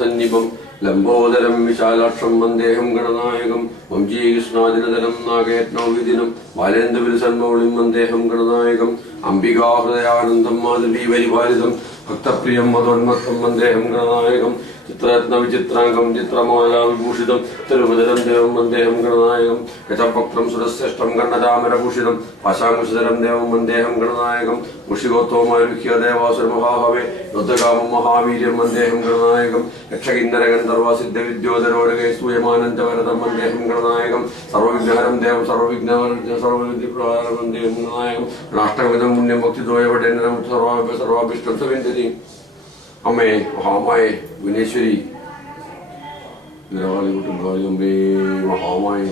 സന്നിപം ലംബോദരം വിശാലാക്ഷം വന്ദേഹം ഗണനായകം വംശീകൃഷ്ണാദിനതരം നാഗയജ്ഞോവിദിനം ബാലേന്ദ്രവിരസന്മൗളിം വന്ദേഹം ഗണനായകം അംബികാഹൃദയാനന്ദം മാധവീ പരിപാലിതം ഭക്തപ്രിയം മതോന്മത്തം വന്ദേഹം ഗണനായകം ചിത്രരത്ന വിചിത്രാംഗം ചിത്രമാലാ വിഭൂഷിതം തിരുപതിരം ദേവം വന്ദേഹം ഗണനായകം ഗജപക്രം സുരശ്രേഷ്ഠം കണ്ണതാമരഭൂഷിതം പാശാങ്കുശധരം ദേവം വന്ദേഹം ഗണനായകം മുഷികോത്തോമാരുഹ്യ ദേവാസുര മഹാഹവേ യുദ്ധകാമം മഹാവീര്യം വന്ദേഹം ഗണനായകം യക്ഷകിന്നര ഗന്ധർവ സിദ്ധ വിദ്യോധരോരകേ സൂയമാനന്ദവരതം വന്ദേഹം ഗണനായകം സർവവിഘ്നഹരം ദേവം സർവവിദ്യപ്രകാരം വന്ദേഹം ഗണനായകം രാഷ്ട്രവിധം പുണ്യം ഭക്തിദ്വയവടേന്ദ്രം സർവാഭിഷ്ടം സവിന്ദതി. അമ്മേ മഹാമായേ വിനേശ്വരി അമ്പേ മഹാമായേ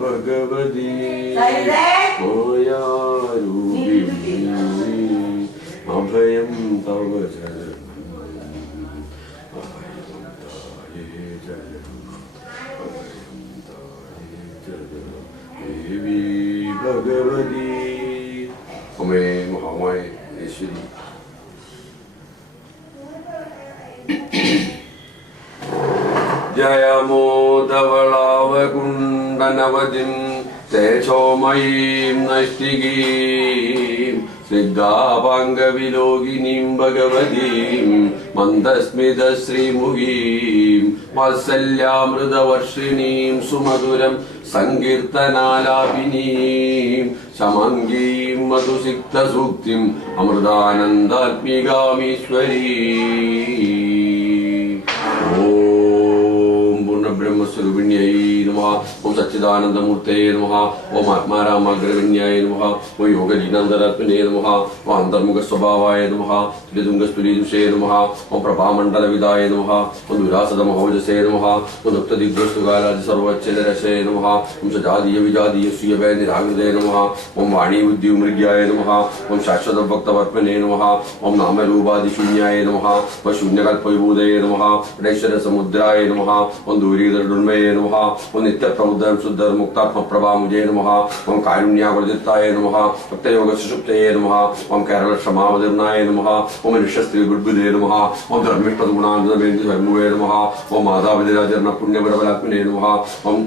ഭഗവതി അഭയം തവ ദേവി ഭഗവതി അമ്മേ മഹാമായ ഈശ്വരി. ജയമോദവളാവകുണ്ടനവതിം തേജോമയീം നൈഷ്ഠികീം സ്നിഗ്ധാപാംഗവിലോകിനീം ഭഗവതീം മന്ദസ്മിത ശ്രീമുഖീം വാത്സല്യാമൃതവർഷിണീം സുമധുരം സങ്കീർത്തനാലാപിനീം ശമംഗീം മധുസിക്തസൂക്തിം അമൃതാനന്ദാത്മികാമീശ്വരീ. ഓം പൂർണ്ണബ്രഹ്മസ്വരൂപിണ്യൈ നമഃ. ഓം സച്ചിദാനന്ദമൂർത്തയേ നമഃ. ഓം ആത്മാരാമാഗ്രവിണ്യായ നമഃ. ഓം യോഗജീനന്ദരാത്മനേ നമഃ. ഓം അന്തർമുഖസ്വഭാവായ നമഃ. തുല്യതുംഗസ്തുലീദുഷേ നമഃ. ഓം പ്രഭാമണ്ഡലവിദായ നമഃ. ഓം ദുരാസദമഹോജസേ നമഃ. ഓം ദുപ്തദിഗ്ഭ്രസ്തുകാലാദി സർവച്ഛേദരസേ നമഃ. ഓം സജാതീയ വിജാതീയ സൂയവേ നിരാകൃതേ നമഃ. ഓം വാണീബുദ്ധിമൃഗ്യായ നമഃ. ഓം ശാശ്വതഭക്തവർപ്പനേ നമഃ. ഓം നാമരൂപാദിശൂന്യായ നമഃ. ഓം ശൂന്യകൽപ്പവിഭൂതയേ നമഃ. ഷഡൈശ്വരസമുദ്രായ നമഃ. ഓം ദൂരീധർഡുന്മയേ നമഃ. ഓം നിത്യപ്രബുദ്ധം ശുദ്ധർ മുക്താത്മപ്രഭാമുജേ നമഃ. ഓം കാരുണ്യാകുലചിത്തായ നമഃ. ഭക്തയോഗ സുഷുപ്തയേ നമഃ. ഓം കേരളക്ഷമാവതീർണായ നമഃ. ഓം മനുഷ്യസ്ത്രീ ഗുഡ്ബുധേ നമഃ. ഓം ധർമ്മിഷ്ഠഗുണാന്തമേന്ദി നമഃ. ഓം മാതാപിതരാചരണ പുണ്യപരബലാത്മനേ നമഃ. ഓം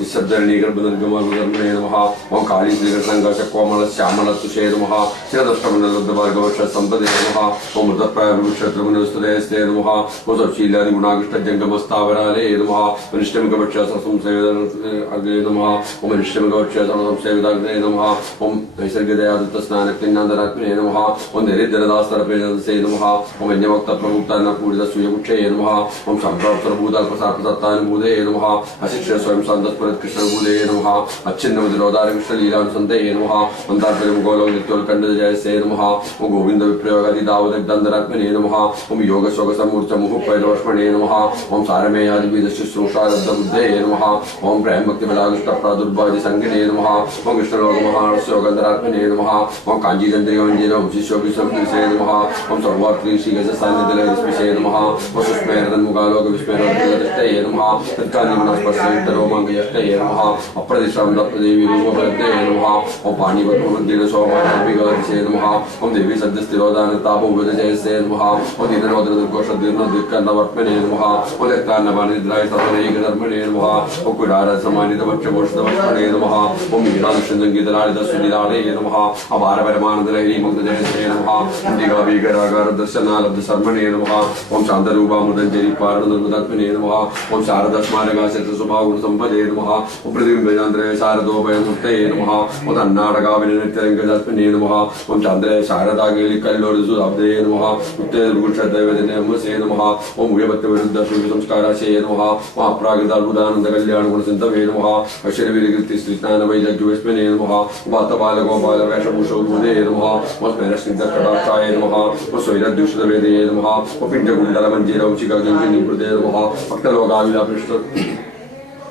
നിശബ്ദരണീകർഭുധർഗമർഗമേ നമഃ. ഓം കാളീ ശ്രീകൃഷ്ണങ്കോമള ശ്യാമള തുഷേ നമഃ. ചിരദഷ്ടമണ്ഡലഭാർഗവക്ഷ സമ്പദേ നമഃ. ഓം മൃതപ്രായക്ഷത്രമുനസ്തേ നമഃ. ഓം സൗശീലാദി ഗുണാകൃഷ്ടജംഗമസ്ഥാവരാലേ നമഃ. മനുഷ്യമികപക്ഷ സർവസംസേവിതേ നമഃ. ഓം മനുഷ്യമികപക്ഷ സർവസംസേവിതേ നമഃ. ഓം നൈസർഗദയാദത്ത സ്നാനക്തിന്നാന്തരാത്മനേ നമഃ. ഓം ദരിദ്രദാസ്തരപേജസേ നമഃ. ഓം അന്യമക്തപ്രമുക്താന്നപൂരിത സൂയപുക്ഷേ നമഃ. ഓം സംപ്രാപ്തഭൂതാൽപസാത്മസത്താനുഭൂതേ നമഃ. അശിക്ഷ സ്വയം സന്തസ്പ കൃഷ്ണഭൂതേ നമഃ. അച്ഛന്നവതിരോധാരകൃഷ്ണലീലാനുസന്ധേ നമഃ. മന്ദാർപ്പരം ഗോലോകനിത്യോൽക്കണ്ഠജയസേ നമഃ. ഓം ഗോവിന്ദ വിപ്രയോഗാദിദാവദഗ്ധന്തരാത്മനേ നമഃ. ഓം യോഗശോകസമൂർച്ച മുഹുപ്പൈലക്ഷ്മണേ നമഃ. ഓം സാരമേയാദിവിദശുശ്രൂഷാരബ്ധബുദ്ധേ നമഃ. ഓം പ്രേമഭക്തിബലാകൃഷ്ടപ്രാദുർഭാജി സംഗിനേ നമഃ. ഓം കൃഷ്ണലോകമഹാശ്യോഗന്ധരാത്മനേ നമഃ. ഓം കാഞ്ചീചന്ദ്രികമഞ്ജനം ശിശോഭിസംസേ നമഃ. ഓം സർവാത്രീ ശ്രീഗജസാന്നിധ്യലഹരിസ്മിഷേ നമഃ. ഓം സുസ്മേരതന്മുഖാലോകവിസ്മേരോദൃഷ്ടയേ നമഃ. തത്കാന്യസ്പർശരോമാംഗയഷ്ടയേ നമഃ. അപ്രതിഷ്ഠാന്തപ്രദേവി രൂപഭരത്തേ നമഃ. ഓം പാണിപത്മമദ്ദിനശോമാനേ നമഃ. ഓം ദേവി സദ്യസ്ഥിരോദാനത്താപോപജയസേ നമഃ. ഓം ദീനരോധനദുർഘോഷദീർഘദീർഘവർമ്മനേ നമഃ. ഓം രക്താന്നപാനിദ്രായ തത്വനൈകധർമ്മണേ നമഃ. ഓം കുടാരസമാനിതഭക്ഷ്യഭോഷിതവർമ്മണേ നമഃ. ഓം മീനാദൃശ്യസംഗീതലാളിതസുനിലാളേ നമഃ. അപാരപരമാനന്ദലഹരീമഗ്നജയസേ നമഃ. ഇന്ദികാഭീകരാകാരദർശനാലബ്ധശർമ്മണേ നമഃ. ഓം ശാന്തരൂപാമൃതഞ്ജരി പാരണനിർമ്മതാത്മനേ നമഃ. ഓം ശാരദസ്മാരകാശസ്വഭാവഗുണസമ്പദേ നമഃ. नमः ओम प्रतिबिंबचंद्रे शारदोभयमूर्ते नमः ओम तन्नाटकाभिनित्यरङ्गजल्पने नमः ओम चंद्रे शारदागिलिकल्लोर्जुराब्दे नमः उत्तरवृक्षदैवजनमसे नमः ओम उयभक्तविरुद्धशुभसंस्काराशे नमः ओम अप्राकृतार्बुदानन्दकल्याणगुणसिन्धवे नमः अक्षरवीरकीर्तिस्त्रीज्ञानवैदग्ध्यविस्मने नमः वातपालगोपालवेषभूषौभूते नमः ओम स्मरस्निग्धकटाक्षाय नमः ओम स्वैरद्युषितवेदे नमः ओम पिण्डकुण्डलमञ्जीरवंशिकागञ्जिनिवृते नमः भक्तलोकाविलापृष्ट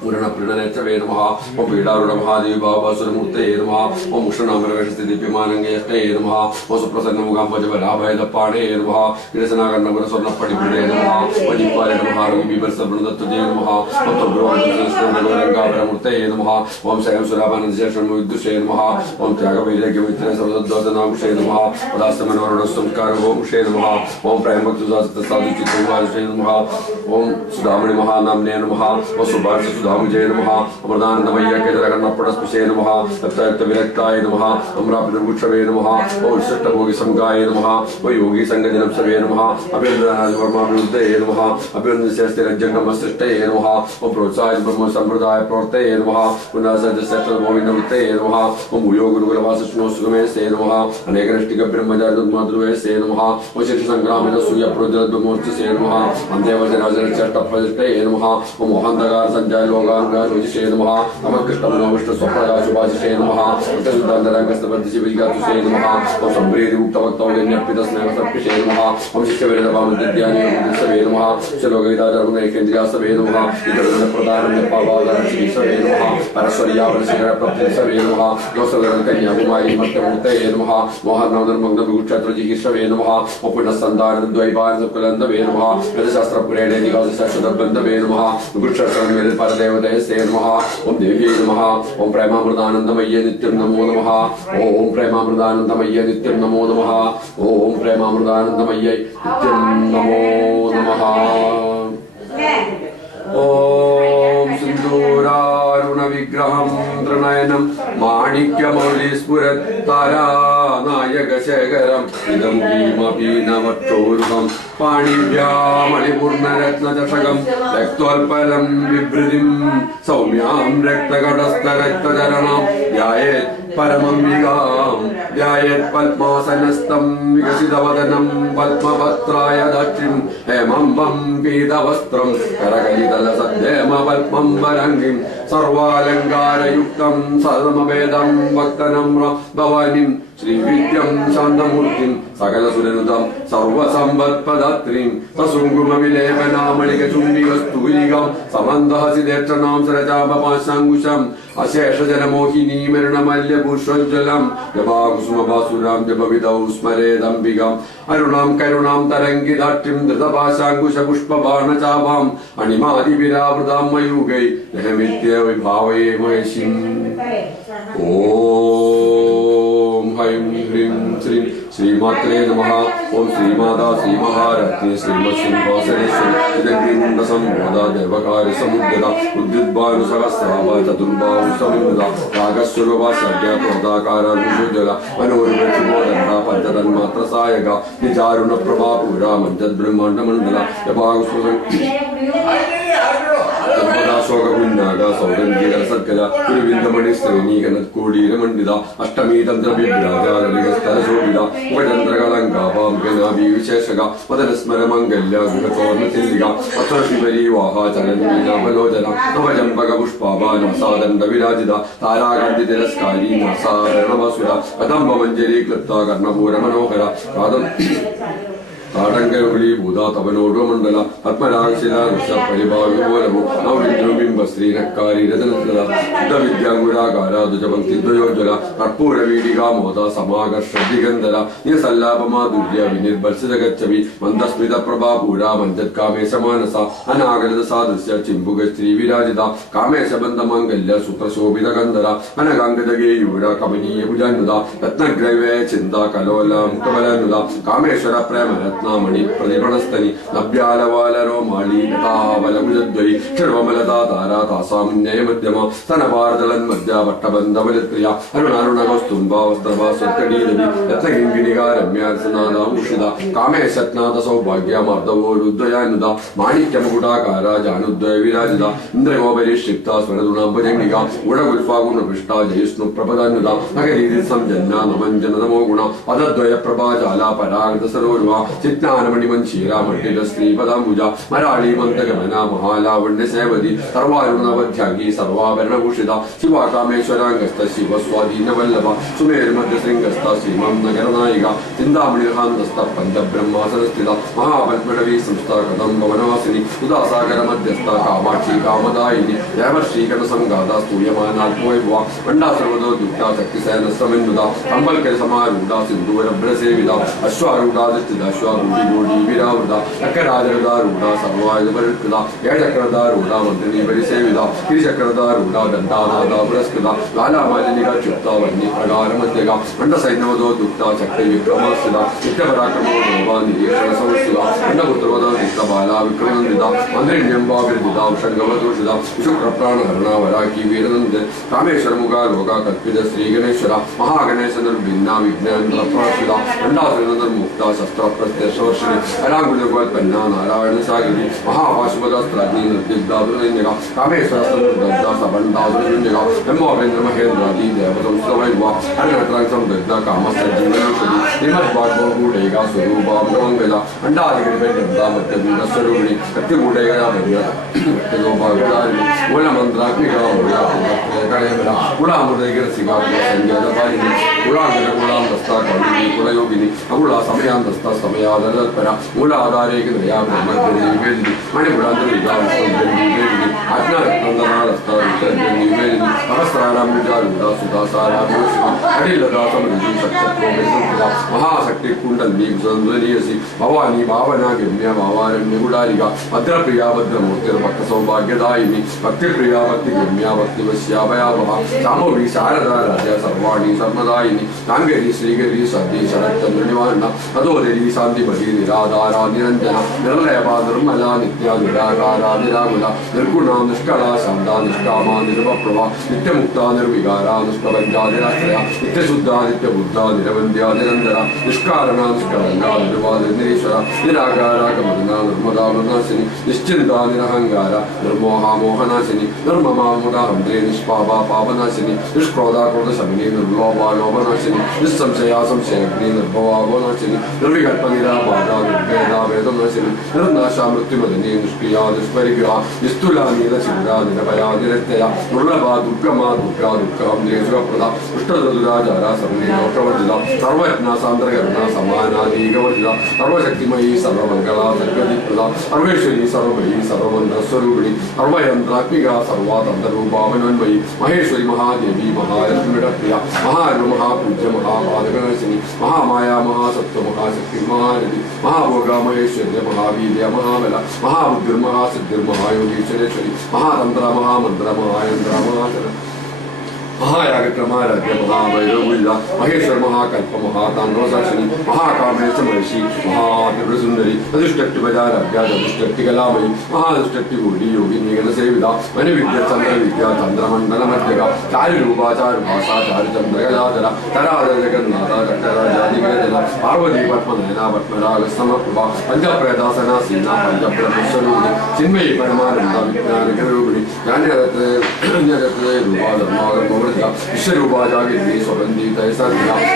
पूर्णप्रणनेत्रवे नमः ओम पीडारूढमहादेवी बाबासुरमूर्ते नमः ओम उष्णनामरवेषस्थितिप्यमानङ्गेष्टे नमः ओम सुप्रसन्नमुखाम्बजबलाभयदपाणे नमः विरसनाकर्णपुरस्वर्णपटिपुटे नमः ओम जिह्वारे नमः रोगिबीभत्सवृणदत्तजे नमः ओम तद्रोहमूर्ते नमः ओम स्वयं सुराभानन्दशेषणविद्युषे नमः ओम त्यागवैराग्यमित्रे सर्वदोदनाकुशे नमः उदास्तमनोरणसंस्कारगोमुषे नमः ओम प्रेमभक्तसाधुचित्तवाजुषे नमः ओम सुधामणि महानाम्ने नमः ओम सुभाष सुधामुजय नमः अमृतानंदमय्य केतरकर्णपटस्पृशे नमः तप्तविरक्ताय नमः अमरापितृभूषवे नमः ओम विशिष्टभोगिसंगाय नमः ओम योगी संगजनसवे नमः अभिनन्दनादिवर्माभिवृद्धे नमः अभिनन्दस्यस्तिरज्जङ्गमसृष्टे नमः ओम प्रोत्साह ब्रह्म संप्रदाय प्रवर्ते नमः पुनःसजसत्तमोविनवृत्ते नमः ओम भूयो गुरुकुलवासष्णोऽसुगमेस्ते नमः अनेकनिष्ठिकब्रह्मचारिदुर्मातृवेस्ते नमः ओम शिक्षसङ्ग्रामिनसूयप्रोज्वलद्वमूर्तिसे नमः अन्देवजनाजनचष्टफलस्ते नमः ओम मोहन्दगार संजय लोगानुगानुजिषे नमः अमकृष्टमनोविष्टस्वप्रकाशुभाषिषे नमः उत्तरसिद्धान्तरङ्गस्तबद्धशिविगातुषे नमः ओम सम्प्रीतिमुक्तभक्तौजन्यर्पितस्नेहसर्पिषे नमः ओम शिष्यवेदभामद्यानिसवे नमः शलोकैताधर्मनैकेन्द्रियासवे नमः इतरप्रदानपावादरक्षिसवे नमः परस्वर्यावरसिंहप्रप्तिसवे नमः लोकसगरकन्याकुमारी मध्यमूर्ते नमः मोहनवदर्मग्नभूक्षत्रजिगिषवे नमः ओम पुनस्सन्दानद्वैपानसकुलन्दवे नमः वेदशास्त्रपुरेणे निगादिशाश्वतबन्धवे नमः गुरुक्षरमेल परदेवतये नमः ओम देव्यै नमः ओम प्रेमामृतानन्दमय्ये नित्यं नमो नमः ओम प्रेमामृतानन्दमय्ये नित्यं नमो नमः ओम प्रेमामृतानन्दमय्ये नित्यं नमो नमः ओम सिन्दूरारुण विग्रहं त्रिनयनं माणिक्यमौलिस्फुरत्तारानायकशेखरम् इदं किमपि न वक्षोरुहं पाणिभ्यामणिपूर्णरत्नचषकं रक्तोल्पलं बिभ्रतिं सौम्यां रक्तकटस्थरक्तचरणां ध्यायेत् परमम्बिकां ध्यायेत् पद्मासनस्थं विकसितवदनं पद्मपत्राय दक्षिं हेमम्बं पीतवस्त्रं करकलितलसद्येमपद्मम्बरङ्गिं सर्वालङ्कारयुक्तं सर्वमवेदं भक्तनम्र भवानीं श्रीविद्यं शान्तमूर्तिं सकलसुरनुतं सर्वसम्पत्पदात्रीं ससुङ्कुमविलेपनामणिकचुम्बिकस्तूलिकां समन्दहसिदेक्षणां सरचापपाशाङ्कुशम् अशेषजनमोहिनीमरणमल्यभूषोज्ज्वलं जपाकुसुमभासुरां जपविदौ स्मरेदम्बिकाम् अरुणां करुणां तरङ्गिदाट्टिं धृतपाशाङ्कुशपुष्पबाणचापाम् अणिमादिविरावृतां मयूगै रहमित्यविभावये महेशिम् ओम ऐं ह्रीं श्रीं श्रीमात्रे नमः ओम श्रीमाता श्रीमहारत्ने श्रीमत्सिंहासनेश्वरी इदग्निमुण्डसम्बोधा देवकार्यसमुद्यता उद्युद्भानुसहस्राभा चतुर्बाहु समिन्नुता रागस्वरूपा सर्गक्रोधाकारानुज्ज्वला मनोरुपक्षिमोदण्डा पञ्चतन्मात्रसायका निजारुणप्रभा पूरा मञ्चद्ब्रह्माण्डमण्डला शोकपुण्डागा सौगन्धिकरसर्कजा गुरुविन्दमणिश्रेणीकनत्कोडीरमण्डिता अष्टमी तन्त्रविभ्राजा उपचन्द्रकलङ्कापां गणाभिविशेषका वदनस्मरमङ्गल्या गुहतोर्णतिल्लिका पत्रशिवरीवाहा चलन्मीनाभलोचना नवजम्बकपुष्पाभा नासादण्डविराजिता ताराकान्तितिरस्कारी नासारणवसुरा कदम्बमञ्जरी क्लृप्ता कर्णपूरमनोहरा ताटंकरुली भूता तवनोडमंडला पद्मरागशिला ऋषपरिभागमूलमु नवविद्रुबिंब श्रीनक्कारी रतनसदा शुद्धविद्यांगुराकारा द्विजपङ्क्तिद्वयोज्वला कर्पूरवीडिका मोदा समाकर्षदिगन्धरा निसल्लापमाधुर्य विनिर्भर्सितगच्छवि मन्दस्मितप्रभापूरा मञ्जत्कामेशमानसा अनागलितसादृश्य चिम्बुकस्त्रीविराजिता कामेशबन्धमङ्गल्य सूत्रशोभितगन्धरा अनगाङ्गदगेयूरा कमनीयभुजान्नुदा रत्नग्रैवे चिन्ता कलोला मुक्तबलान्नुदा कामेश्वर प्रेमरत्न രത്നാമണി പ്രതിപണസ്തനി നഭ്യാലവാലരോ മാളി ലതാവലകുജദ്വൈ ക്ഷണോമലതാ താരാ താസാമുന്നയമധ്യമ സ്തനഭാരതളൻ മധ്യ വട്ടബന്ധവലത്രിയ അരുണാരുണകസ്തുംഭാവസ്ത്രഭാസ്വത്തടീരവി രത്നകിങ്കിണികാരമ്യാസനാദാമുഷിത കാമേശത്നാഥ സൗഭാഗ്യമർദ്ദവോരുദ്വയാനുത മാണിക്യമകുടാകാര ജാനുദ്വയ വിരാജിത ഇന്ദ്രഗോപരിക്ഷിപ്ത സ്വരദുണാംബുജംഗിക ഉടഗുൽഫാഗുണപൃഷ്ട ജയിഷ്ണു പ്രപദാനുത നഗരീതി സംജന്ന നമഞ്ജന നമോ ഗുണ പദദ്വയ പ്രഭാജാല പരാഗത സരോരുവ ചിജ്ഞാനമണിമഞ്ചീരാമണ്ഡിത ശ്രീപദാംബുജ മരാളി മന്ദഗമന മഹാലാവണ്യ സേവതി സർവാരുണവധ്യാഗി സർവാഭരണഭൂഷിത ശിവാകാമേശ്വരാംഗസ്ഥ ശിവസ്വാധീനവല്ലഭ സുമേരുമധ്യശൃംഗസ്ഥ ശ്രീമം നഗരനായിക ചിന്താമണിർഹാന്തസ്ഥ പഞ്ചബ്രഹ്മാസനസ്ഥിത മഹാപത്മടവി സംസ്ഥ കദംബവനവാസിനി ഉദാസാഗര മധ്യസ്ഥ കാമാക്ഷി കാമദായിനി ദേവർശ്രീകരണ സംഘാത സ്തൂയമാനാത്മവൈഭവ മണ്ഡാസർവദോ ദുഃഖ ശക്തിസേന സമന്വിത കമ്പൽക്കര സമാരൂഢ സിന്ധുവരഭ്രസേവിത അശ്വാരൂഢാധിഷ്ഠിത അശ്വാരൂഢി ഗോഢി വിരാവൃത ചക്രരാജരൂഢ സർവായുധപരിഷ്കൃത ഏഴക്രതാരൂഢ മന്ത്രിണി പരിസേവിത തിരുചക്രതാരൂഢ ദണ്ഡാനാഥ പുരസ്കൃത ലാലാമാലിനിക ക്ഷുപ്ത വന്നി പ്രകാരമധ്യക മണ്ഡസൈന്യവതോ ദുഃഖ ശക്തി വിക്രമാസ്ഥിത നിത്യപരാക്രമോ ദേവ നിരീക്ഷണ സംസ്ഥിത മണ്ഡപുത്രവതോ ദുഃഖ ബാലാ വിക്രമന്ദിത മന്ത്രിണ്യംബാവിർദിത ഉഷംഗവദൂഷിത ശുക്രപ്രാണഹരണ വരാക്കി വീരനന്ദ കാമേശ്വരമുഖ ലോക കൽപ്പിത ശ്രീഗണേശ്വര മഹാഗണേശ നിർഭിന്ന വിഘ്നേന്ദ്ര പ്രാർത്ഥിത രണ്ടാസുരനിർമുക്ത ശസ്ത്രപ്രത്യർശവർഷിണി അരാങ്കുലഗോൽപ്പന്ന നാരായണ സാഗരി മഹാപാശുപദസ്ത്രാഗ്നി നിർദിഗ്ധാതുരന്യക കാമേശ്വര നിർദഗ്ധ സബണ്ഡാതുരന്യക എംബോവേന്ദ്ര മഹേന്ദ്രാദി ദേവതംസ്തവൈവ അരണത്രാൻ സംദഗ്ധ കാമസജ്ജീവനോഷധി ശ്രീമദ്ഭാഗവതൂടേക സ്വരൂപാമൃതമംഗല അണ്ടാധികരിപര്യന്ത മധ്യപീഠസ്വരൂപിണി കത്യകൂടേകയാപര്യലോപാകാരിണി മൂലമന്ത്രാഗ്നിക കടയമല കുളാമൃതൈകരസിക സംഗീതപാലിനി കുളാന്തര കുളാന്തസ്ഥ കൗളിനി കുളയോഗിനി അകുള സമയാന്തസ്ഥ സമയാതൽപര മൂലാധാരേക ദയാ ബ്രഹ്മദ്രനിവേദിനി മണിപുരാന്തരികാവിവേദിനി അജ്ഞാനന്ദനാഥസ്ഥ നിവേദിനി സഹസ്രാരാംബുജാരൂഢ സുധാസാരാമോഷിനി അടിലതാസമൃതി സക്ഷത്രോമേശ്വര മഹാശക്തി കുണ്ടലി സുന്ദരീയസി ഭവാനി ഭാവന ഗമ്യ ഭാവാരണ്യ ഗുഡാരിക ഭദ്രപ്രിയ ഭദ്രമൂർത്തിർ ഭക്ത സൗഭാഗ്യദായിനി ഭക്തിപ്രിയ ഭക്തി ഗമ്യ ഭക്തിവശ്യാഭയാഭവ ശാമോവി ശാരദാ രാജ സർവാണി സർമ്മദായിനി കാങ്കരി ശ്രീഗരി സദ്യ ശരത്ചന്ദ്രനിവാരണ അതോദരി ശാന്തിമതി നിരാധാര നിരഞ്ജന നിർലയഭ നിർമ്മല നിത്യ നിരാകാര നിരാകുല നിർഗുണ നിഷ്കള ശാന്ത നിഷ്കാമ നിരുപപ്രഭ നിത്യമുക്ത നിർവികാര നിഷ്കപഞ്ചാതിരാശ്രയ നിത്യശുദ്ധ നിത്യബുദ്ധ നിരവന്ധ്യ നിരന്തര നിഷ്കാരണ നിഷ്കളങ്ക നിർവാദ നിരീശ്വര നിരാകാര ഗമന നിർമ്മദാ മൃനാശിനി നിശ്ചിന്ത നിരഹങ്കാര നിർമോഹ മോഹനാശിനി നിർമ്മമാമുദാഹന്ത്രേ നിഷ്പാപ പാപനാശിനി നിഷ്ക്രോധ ക്രോധശമിനി നിർലോഭ ലോഭനാശിനി നിസ്സംശയ സംശയഗ്നി നിർഭവാഭനാശിനി നിർവികൽപ്പ നിരാബാധ നിർഭേദ വേദനാശിനി നിർനാശ മൃത്യുമദിനി നിഷ്ക്രിയ നിഷ്പരിഗ്രഹ നിസ്തുല നീലചിന്ത നിരഭയ നിരത്യയ ദുർലഭ ദുർഗമ ദുർഗ ദുഃഖം സുഖപ്രദ പുഷ്ടദുരാചാര സർവോഷവർജിത സർവജ്ഞ സാന്ദ്രകരണ സമാനാദീകവർജിത സർവശക്തിമയി സർവമംഗള സർഗതിപ്രദ സർവേശ്വരി സർവമയി സർവമന്ത്രസ്വരൂപിണി സർവയന്ത്രാത്മിക സർവാതന്ത്രൂപാവനോന്മയി മഹേശ്വരി മഹാദേവി മഹാലക്ഷ്മിടപ്രിയ മഹാരൂപ മഹാപൂജ്യ മഹാപാദകനാശിനി മഹാമായ മഹാസത്വ മഹാശക്തി മഹാരഥി മഹാഭോഗ മഹേശ്വര്യ മഹാവീര്യ മഹാബല മഹാബുദ്ധിർ മഹാസിദ്ധിർ മഹായോഗീശ്വരേശ്വരി മഹാതന്ത്ര മഹാമന്ത്ര മഹായന്ത്ര മഹാചര മഹായാഗക്രമാരാധ്യ മഹാഭൈരവ മഹേശ്വര മഹാകൽപ്പ മഹാതാണ്ഡവസാക്ഷിണി മഹാകാമേശ മഹർഷി മഹാത്രിപുരസുന്ദരി ചതുഷ്ടക്തിപജാരാധ്യ ചതുഷ്ടക്തികലാമയി മഹാദുഷ്ടക്തി കൂടി യോഗിനി ഗണസേവിത വനവിദ്യ ചന്ദ്രവിദ്യ ചന്ദ്രമണ്ഡലമധ്യക ചാരുരൂപാചാരുഭാഷ ചാരുചന്ദ്രകലാധര തരാധര ജഗന്നാഥ ചക്രരാജാധികേതന പാർവതി പത്മനയന പത്മരാഗ സമപ്രഭ പഞ്ചപ്രേതാസന സീന പഞ്ചബ്രഹ്മസ്വരൂപിണി ചിന്മയി പരമാനന്ദ വിജ്ഞാനകരൂപിണി ജ്ഞാനരത്നേ രൂപാധർമാകർമ്മ വിശ്വരൂപാചാര്യ സ്വബന്ധീത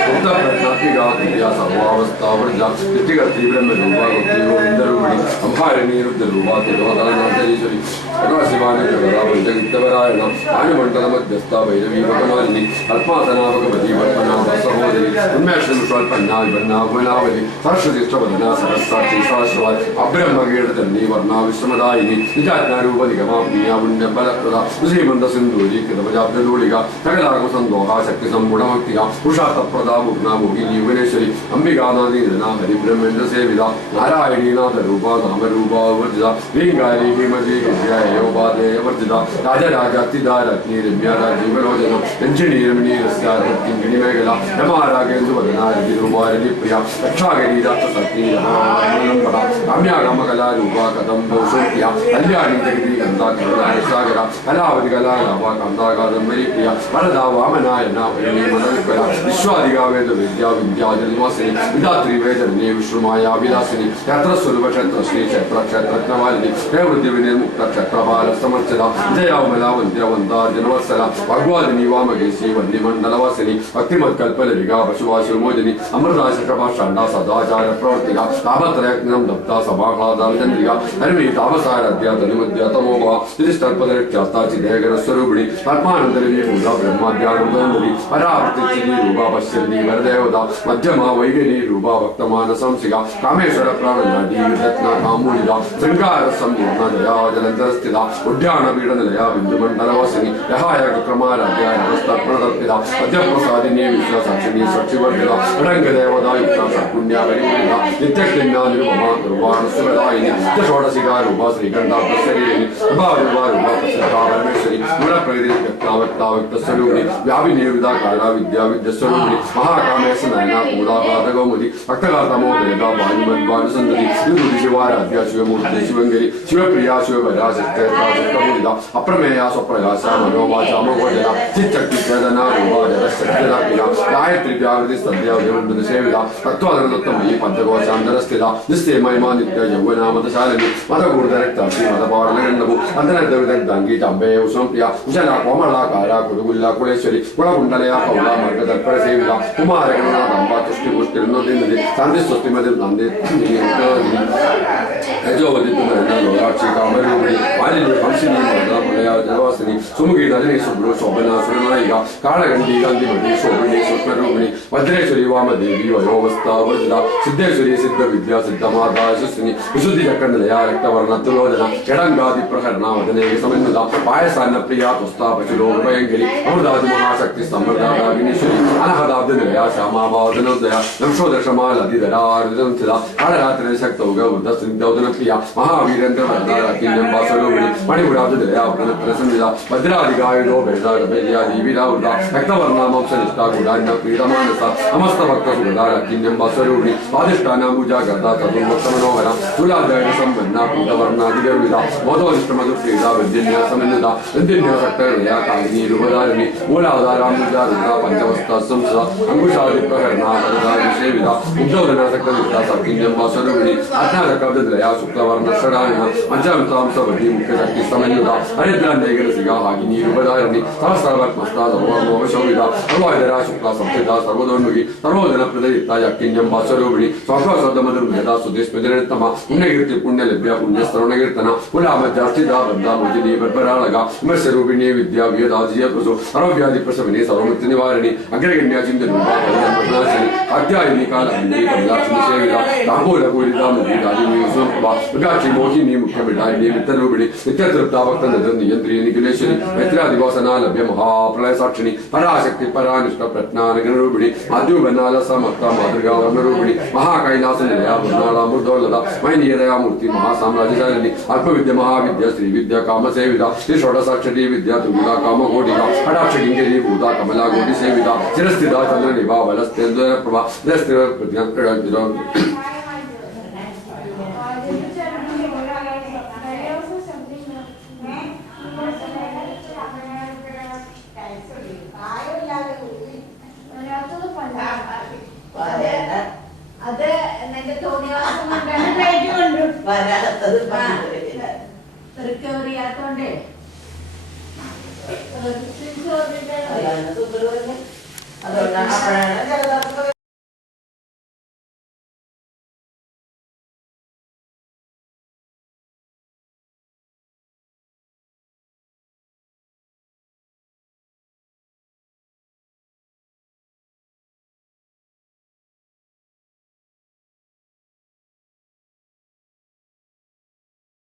ഉത്തപ്രജ്ഞാത്മിക ക്രിയ സർവാവസ്ഥാവൃജ നിത്യകർത്തി ബ്രഹ്മരൂപീരൂപിണി സംഹാരിണി രുദ്രൂപ തിരുവതാനാഥരീശ്വരി സദാശിവാനഗരായണ ആനുമണ്ഡല മധ്യസ്ഥ ഭൈരവീ ഭഗമാലിനി പത്മാസന ഭഗവതി പത്മനാഭ സഹോദരി ഉന്മേഷപന്ന വിപന്ന ഭുവനാവലി സരസ്വതിഷ്ഠവദന സഹസ്രാക്ഷി സഹസ്രവ അബ്രഹ്മകീടതന്നി വർണ്ണ വിശ്രമദായിനി നിജാജ്ഞാരൂപ നിഗമാ പുണ്യ പുണ്യ ബലപ്രദ ശ്രീമന്ത സിന്ധൂരി കൃതപജാബ്ദൂളിക सकलागुसन्दोहा शक्तिसम्पूर्णभक्तिः पुरुषार्थप्रदा पूर्णा मोहिनी भुवनेश्वरी अम्बिकानादीना हरिब्रह्मेन्द्र सेविता नारायणीनाथरूपा नामरूपा वर्जिता लीङ्गारी भीमजी विद्यायोपादेयवर्जिता राजराजातिदा रत्नीरम्या राजीवलोचना रञ्जिनीरमणीरस्या रत्किङ्किणीमेखला रमारागेन्दुवदना रतिरूपारतिप्रिया रक्षागिरीदात्तशक्तिरमानम्बरा काम्यागमकलारूपा कदम्बोषोप्रिया कल्याणी जगति गन्धा करुणासागरा कलावति कलालाभा कान्ताकादम्बरी प्रिया वरदा वामनायना मनविकला विश्वादिगा वेद विद्या विद्याजन्मासिनी विधात्री वेदनी विष्णुमाया विलासिनी क्षत्रस्वरूपक्षत्रश्री क्षत्रक्षत्रज्ञमालिनी प्रवृत्ति विनिर्मुक्त क्षत्रपाल समर्चिता जयावमला वन्द्यवन्ता जनवत्सला भगवादिनी वामकेशी वन्दिमण्डलवासिनी भक्तिमत्कल्पलविगा पशुवाशिवमोदिनी अमृताशकपा षण्डा सदाचार प्रवर्तिका तापत्रयज्ञं दत्ता सभाह्लादाचन्द्रिका हरिमी तापसारद्या तनुमद्या तमोभा तिरिष्टर्पदरित्यास्ता चिदेगरस्वरूपिणी पद्मानन्दरिणी भूता ब्रह्माद्यानुदोन्दरी परावर्तिचिनी रूपा पश्यन्ती वरदेवता मध्यमा वैगिनी रूपा भक्तमानसंसिका कामेश्वर प्राणनाडी रत्ना कामूलिका शृङ्गार सम्पूर्णा दया जलन्तरस्थिता उड्यानपीडनिलया बिन्दुमण्डलवासिनी यहाय क्रमाराध्या नमस्तर्पणतर्पिता मध्यप्रसादिनी विश्वसाक्षिणी सक्षिवर्धिता रङ्गदेवता युक्ता सत्पुण्या परिपूरिता नित्यज्ञा निरुपमा दुर्वाणस्वदायिनी षोडशिका रूपा श्रीकण्ठाप्रशरीरिणी रूपा प्रसिद्धा परमेश्वरी गुणप्रकृति व्यक्तावक्ताव्यक्तस्वरूपिणी व्यापिनिर्विदा काला विद्या विद्यस्वरूपिणी महाकामेश नयना पूदापादकौमुदी भक्तगातमो वेदा वायुमद्वानुसन्दति युधि शिवाराध्या शिवमूर्ति शिवङ्गरी शिवप्रिया शिवभरा शक्तिता अप्रमेया स्वप्रकाशा मनोवाचामोगोचरा चिच्चक्तिवेदना रूपा जगशक्तिरापिका गायत्री व्यावृति सद्या विमण्डल सेविता तत्त्वादरदत्तमयी पञ्चकोशान्तरस्थिता निस्ते महिमा नित्य यौवनामदशालिनी मदगूर्धरक्ता श्रीमदपारणगण्डभू अन्तरद्रविदग्धाङ्गी चाम्बे उष्णप्रिया कुशला कोमलाकारा कुरुगुल्ला कुलेश्वरी कुलकुण्डलया कौला मार्गदर्पण सेविता कुमारगणनाथाम्बा तुष्टिपुष्टिर्नोदिनदि शान्तिस्वस्तिमति नन्दि यजोवदितुमरणाक्षी कामरूपिणी मालिनी हंसिनी मदनमलया जलवासिनी सुमुखी नलिनी शुभ्रो शोभना सुरनायिका कालगण्डी गान्धिमती शोभिनी सूक्ष्मरूपिणी भद्रेश्वरी वामदेवी वयोवस्था वर्जिता सिद्धेश्वरी सिद्धविद्या सिद्धमाता यशस्विनी विशुद्धिचक्रनिलया रक्तवर्णत्युलोचना षडङ्गादिप्रहरणा वदने समन्विता पायसान्नप्रिया तुस्ता पशुलोकभयङ्करी अमृतादि महाशक्ति सम्मर्दाविनीश्वरी अनहदाब्दनिलया श्यामावादनोदया नंशोदशमालधिधरार्जुनस्थिता कालरात्रे शक्तौगवृद्धस्निग्धौदनप्रिया महावीरेन्द्रवर्धाकिन्यम्बास्वरूपिणी मणिपुराब्दनिलया वदनत्रसंविदा भद्रादिगायुधो भेदारभेद्या दीविरावृता रक्तवर्णामंसनिष्ठा गुडान्यक्रीडमानसा समस्तभक्तसुगदारकिन्यम्बास्वरूपिणी स्वादिष्टानाम्बुजा गर्दा चतुर्मुक्तमनोहरा तुलादयसम्पन्ना पूतवर्णादिगर्विता मोदोनिष्ठमधुप्रीडा वैद्यन्या समन्विता वैद्यन्यसक्तर्णया कालिनी रूपधारिणी मूलाधाराम्बुजा रुद्रा पञ्चमस्ता संसदा अंकुशादिप्रहरणा वरदा विषेविता उद्धवदनासक्तनिष्ठा सर्किन्यम्बास्वरूपिणी अज्ञातकब्दनिलया शुक्लवर्णषडानिना पञ्चमतांसवती मुख्यशक्ति समन्विता हरिद्रान्यैकरसिका हागिनी रूपधारिणी सहस्रवर्त्मस्ता सर्वमोहशोभिता सर्वायुधरा शुक्ला संस्थिता सर्वदोन्मुखी सर्वोदनप्रदयिता यक्किन्यम्बास्वरूपिणी स्वाश्वासद्मधुर्मेधा सुधिस्मृतिनिर्तमा पुण्यकीर्ति पुण्यलभ्या पुण्यस्तरुणकीर्तना कुलामज्जार्चिता बन्धा मोजिनी बर्बराळगा विमर्शरूपिणी विद्या वेदाजियप्रसु सर्वव्याधिप्रसविनी सर्वमृत्युनिवारिणी अग्रगण्या चिन्तरूपा कल्याणप्रणाशिनी अध्यायिनी कालहन्नी कमलाक्षिणी सेविता ताम्बूलपूरिता मुखीदादिनी सुप्पा मृगाक्षी मोहिनी मुख्यमिडायिनी मित्ररूपिणी नित्यतृप्ता भक्तनियन्त्रिणी निखिलेश्वरी मैत्रादिवासना लभ्य महाप्रलय साक्षिणी पराशक्ति परानिष्ठ प्रज्ञानगणरूपिणी माध्युबन्नाल समक्ता मातृगा वर्णरूपिणी महाकैलासनिलया वर्णालामृतोल्लता मैनीयदया मूर्ति महासाम्राज्यशालिनी अल्पविद्या महाविद्या श्रीविद्या कामसेविता श्रीषोडसाक्षरी विद्या तुमुला कामकोटिका कटाक्षकिङ्करी भूता कमला कोटि सेविता चिरस्थिता चन्द्रनिभा बलस्तेन्द्रप्रभा दस्तिरप्रज्ञा അത് എന്നെ തോന്നിയാസം റിക്കവറി ആത്തോണ്ടേ അതുകൊണ്ടാണ്